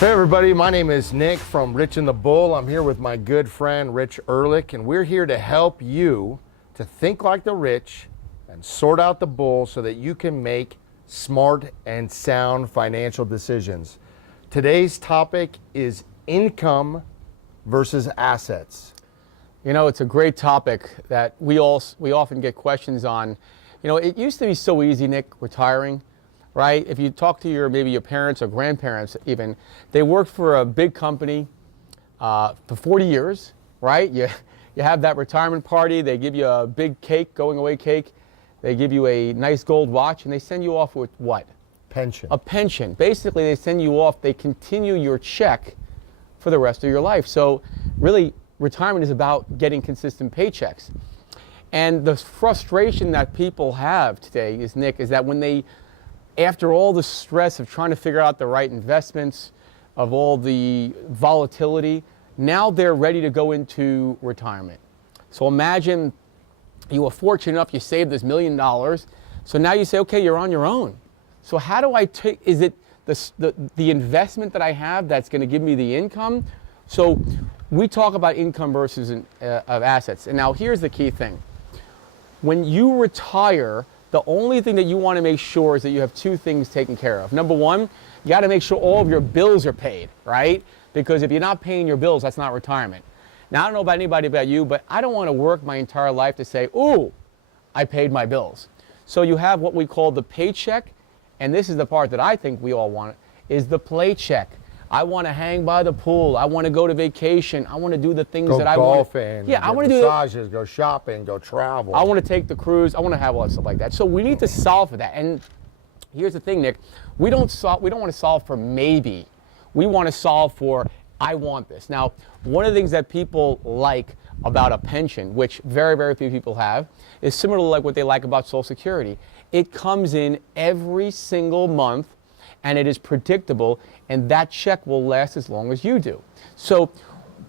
Hey everybody, my name is Nick from Rich and the Bull. I'm here with my good friend Rich Ehrlich, and we're here to help you to think like the rich and sort out the bull so that you can make smart and sound financial decisions. Today's topic is income versus assets. You know, it's a great topic that we often get questions on. You know, it used to be so easy, Nick, retiring, right? If you talk to maybe your parents or grandparents even, they worked for a big company for 40 years, right? You have that retirement party, they give you a big cake, going away cake, they give you a nice gold watch, and they send you off with what? Pension. A pension. Basically, they send you off, they continue your check for the rest of your life. So really, retirement is about getting consistent paychecks. And the frustration that people have today is, Nick, is that when they, after all the stress of trying to figure out the right investments, of all the volatility, now they're ready to go into retirement. So imagine you were fortunate enough, you saved this $1 million. So now you say, okay, you're on your own. So how do I take, is it the investment that I have that's going to give me the income? So we talk about income versus of assets. And now here's the key thing. When you retire, the only thing that you want to make sure is that you have two things taken care of. Number one, you got to make sure all of your bills are paid, right? Because if you're not paying your bills, that's not retirement. Now, I don't know about anybody about you, but I don't want to work my entire life to say, ooh, I paid my bills. So you have what we call the paycheck, and this is the part that I think we all want, is the playcheck. I want to hang by the pool. I want to go to vacation. I want to do the things that I want. Go golfing. Yeah, I want to do massages, go shopping, go travel. I want to take the cruise. I want to have all that stuff like that. So we need to solve for that. And here's the thing, Nick. We don't want to solve for maybe. We want to solve for I want this. Now, one of the things that people like about a pension, which very, very few people have, is similar to like what they like about Social Security. It comes in every single month, and it is predictable, and that check will last as long as you do. So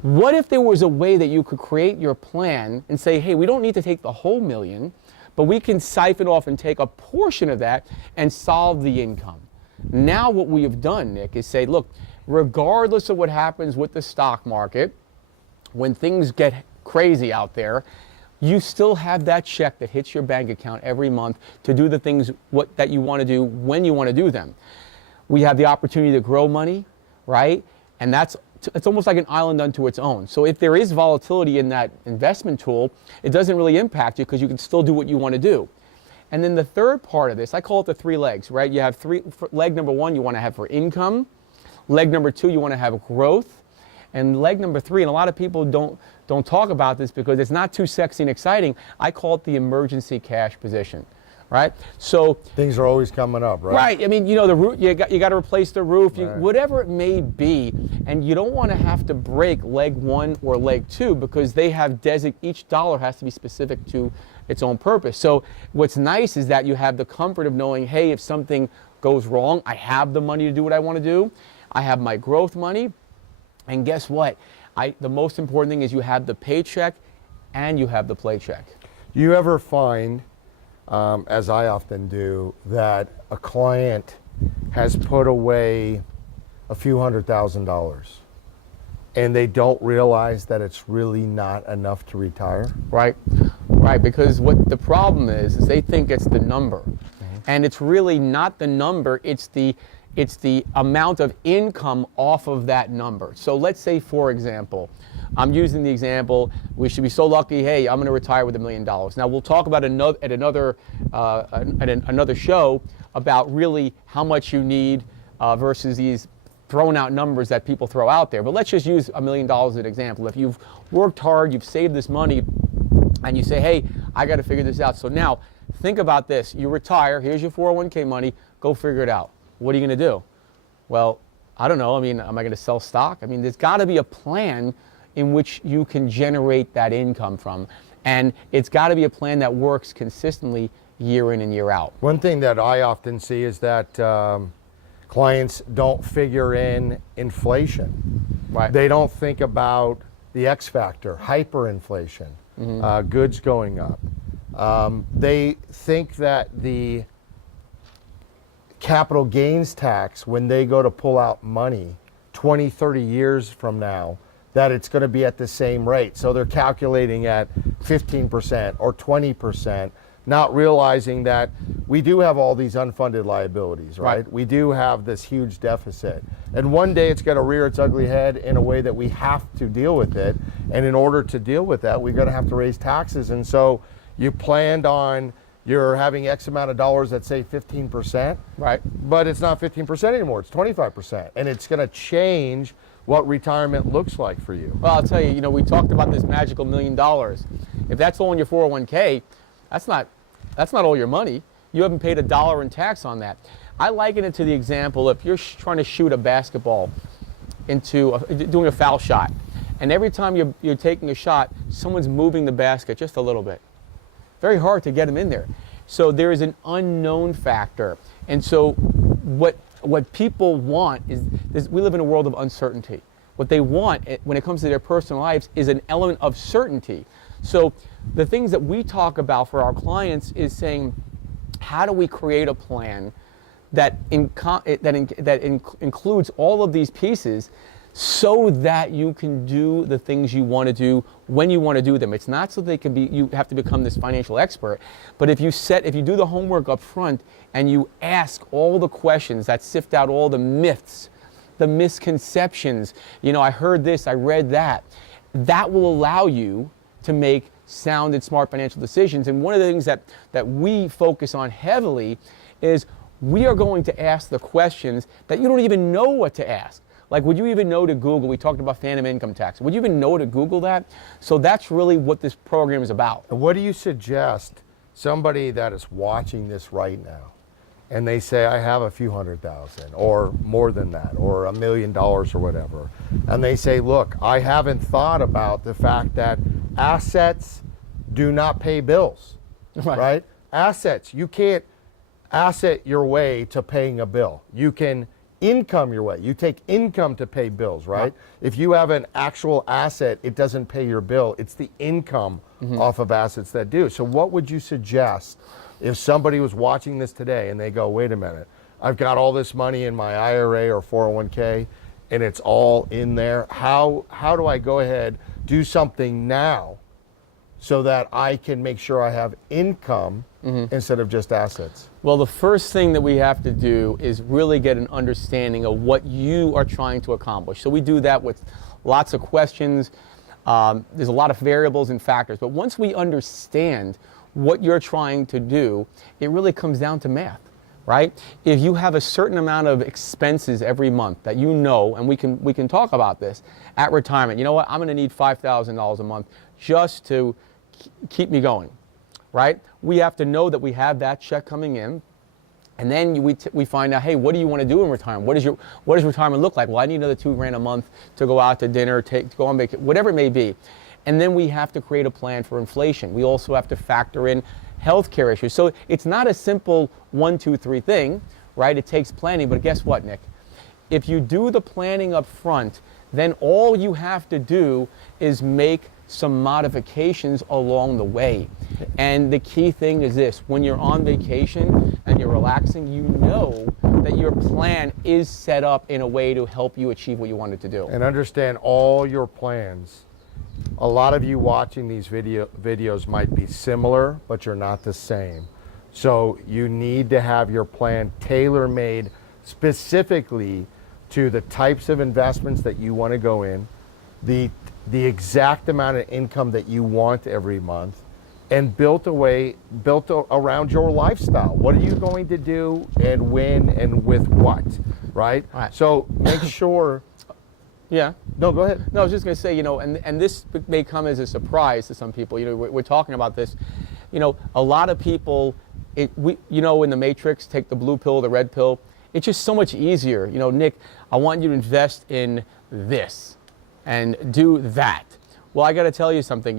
what if there was a way that you could create your plan and say, hey, we don't need to take the whole $1 million, but we can siphon off and take a portion of that and solve the income. Now what we have done, Nick, is say, look, regardless of what happens with the stock market, when things get crazy out there, you still have that check that hits your bank account every month to do the things that you want to do when you want to do them. We have the opportunity to grow money, right? And it's almost like an island unto its own. So if there is volatility in that investment tool, it doesn't really impact you because you can still do what you want to do. And then the third part of this, I call it the three legs, right? You have leg number one you want to have for income. Leg number two you want to have growth. And leg number three, and a lot of people don't talk about this because it's not too sexy and exciting, I call it the emergency cash position. Right, so things are always coming up, right? Right. I mean, you know, the roof. You got to replace the roof. Right. Whatever it may be, and you don't want to have to break leg one or leg two because they have each dollar has to be specific to its own purpose. So what's nice is that you have the comfort of knowing, hey, if something goes wrong, I have the money to do what I want to do. I have my growth money, and guess what? The most important thing is you have the paycheck, and you have the playcheck. You ever find, as I often do, that a client has put away a few $100,000 and they don't realize that it's really not enough to retire? Right, right, because what the problem is they think it's the number. Mm-hmm. And it's really not the number, it's the amount of income off of that number. So let's say, for example, I'm using the example, we should be so lucky, hey, I'm going to retire with $1 million. Now, we'll talk about another show about really how much you need versus these thrown out numbers that people throw out there. But let's just use $1 million as an example. If you've worked hard, you've saved this money, and you say, hey, I got to figure this out. So now, think about this. You retire, here's your 401k money, go figure it out. What are you going to do? Well, I don't know. I mean, am I going to sell stock? I mean, there's got to be a plan in which you can generate that income from. And it's got to be a plan that works consistently year in and year out. One thing that I often see is that clients don't figure in inflation. Right. They don't think about the X factor, hyperinflation, goods going up. They think that the capital gains tax, when they go to pull out money 20, 30 years from now that it's going to be at the same rate. So they're calculating at 15% or 20%, not realizing that we do have all these unfunded liabilities, right? We do have this huge deficit. And one day it's going to rear its ugly head in a way that we have to deal with it. And in order to deal with that, we're going to have to raise taxes. And so you planned on you're having X amount of dollars that say 15%, right? But it's not 15% anymore, it's 25%. And it's going to change what retirement looks like for you. Well, I'll tell you, we talked about this magical $1 million. If that's all in your 401k, that's not all your money. You haven't paid $1 in tax on that. I liken it to the example, if you're trying to shoot a basketball doing a foul shot, and every time you're taking a shot, someone's moving the basket just a little bit. Very hard to get them in there. So there is an unknown factor. And so what people want is we live in a world of uncertainty. What they want when it comes to their personal lives is an element of certainty. So the things that we talk about for our clients is saying, how do we create a plan that includes all of these pieces so that you can do the things you want to do when you want to do them. It's not so they can be, you have to become this financial expert, but if you do the homework up front and you ask all the questions that sift out all the myths, the misconceptions, I heard this, I read that, that will allow you to make sound and smart financial decisions. And one of the things that we focus on heavily is we are going to ask the questions that you don't even know what to ask. Like, would you even know to Google? We talked about phantom income tax. Would you even know to Google that? So that's really what this program is about. What do you suggest somebody that is watching this right now and they say, I have a few $100,000 or more than that or $1 million or whatever, and they say, look, I haven't thought about the fact that assets do not pay bills, right? Assets, you can't asset your way to paying a bill. You can income your way. You take income to pay bills, right? If you have an actual asset, it doesn't pay your bill. It's the income off of assets that do. So what would you suggest if somebody was watching this today and they go, wait a minute, I've got all this money in my IRA or 401k and it's all in there. How do I go ahead, do something now so that I can make sure I have income instead of just assets? Well, the first thing that we have to do is really get an understanding of what you are trying to accomplish. So we do that with lots of questions. There's a lot of variables and factors. But once we understand what you're trying to do, it really comes down to math, right? If you have a certain amount of expenses every month that you know, and we can talk about this at retirement, you know what, I'm going to need $5,000 a month just to keep me going, right? We have to know that we have that check coming in, and then we find out, hey, what do you want to do in retirement? What does retirement look like? Well, I need another $2,000 a month to go out to dinner, to go on vacation, whatever it may be. And then we have to create a plan for inflation. We also have to factor in healthcare issues. So it's not a simple 1, 2, 3 thing, right? It takes planning, but guess what, Nick? If you do the planning up front, then all you have to do is make some modifications along the way. And the key thing is this: when you're on vacation and you're relaxing, you know that your plan is set up in a way to help you achieve what you wanted to do. And understand all your plans. A lot of you watching these videos might be similar, but you're not the same. So you need to have your plan tailor-made specifically to the types of investments that you want to go in, the exact amount of income that you want every month, and built around your lifestyle. What are you going to do and when and with what, right? So make sure. Yeah. No, go ahead. No, I was just going to say, and this may come as a surprise to some people. We're talking about this. A lot of people, in the Matrix, take the blue pill, the red pill. It's just so much easier. Nick, I want you to invest in this and do that. Well, I got to tell you something.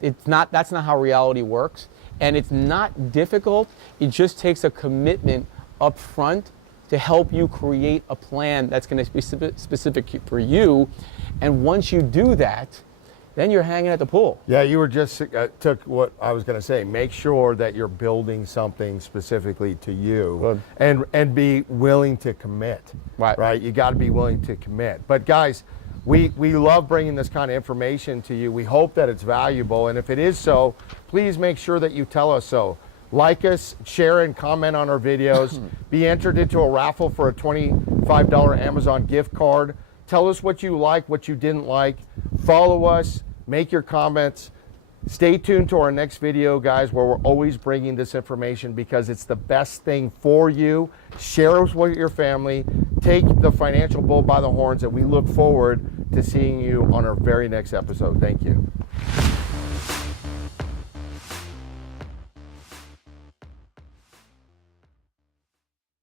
That's not how reality works, and it's not difficult. It just takes a commitment up front to help you create a plan that's going to be specific for you. And once you do that, then you're hanging at the pool. Yeah, you were just took what I was going to say. Make sure that you're building something specifically to you, and be willing to commit. Right. Right. You got to be willing to commit. But guys, we love bringing this kind of information to you. We hope that it's valuable, and if it is so, please make sure that you tell us so. Like us, share and comment on our videos. Be entered into a raffle for a $25 Amazon gift card. Tell us what you like, what you didn't like. Follow us, make your comments. Stay tuned to our next video, guys, where we're always bringing this information because it's the best thing for you. Share it with your family. Take the financial bull by the horns, and we look forward to seeing you on our very next episode. Thank you.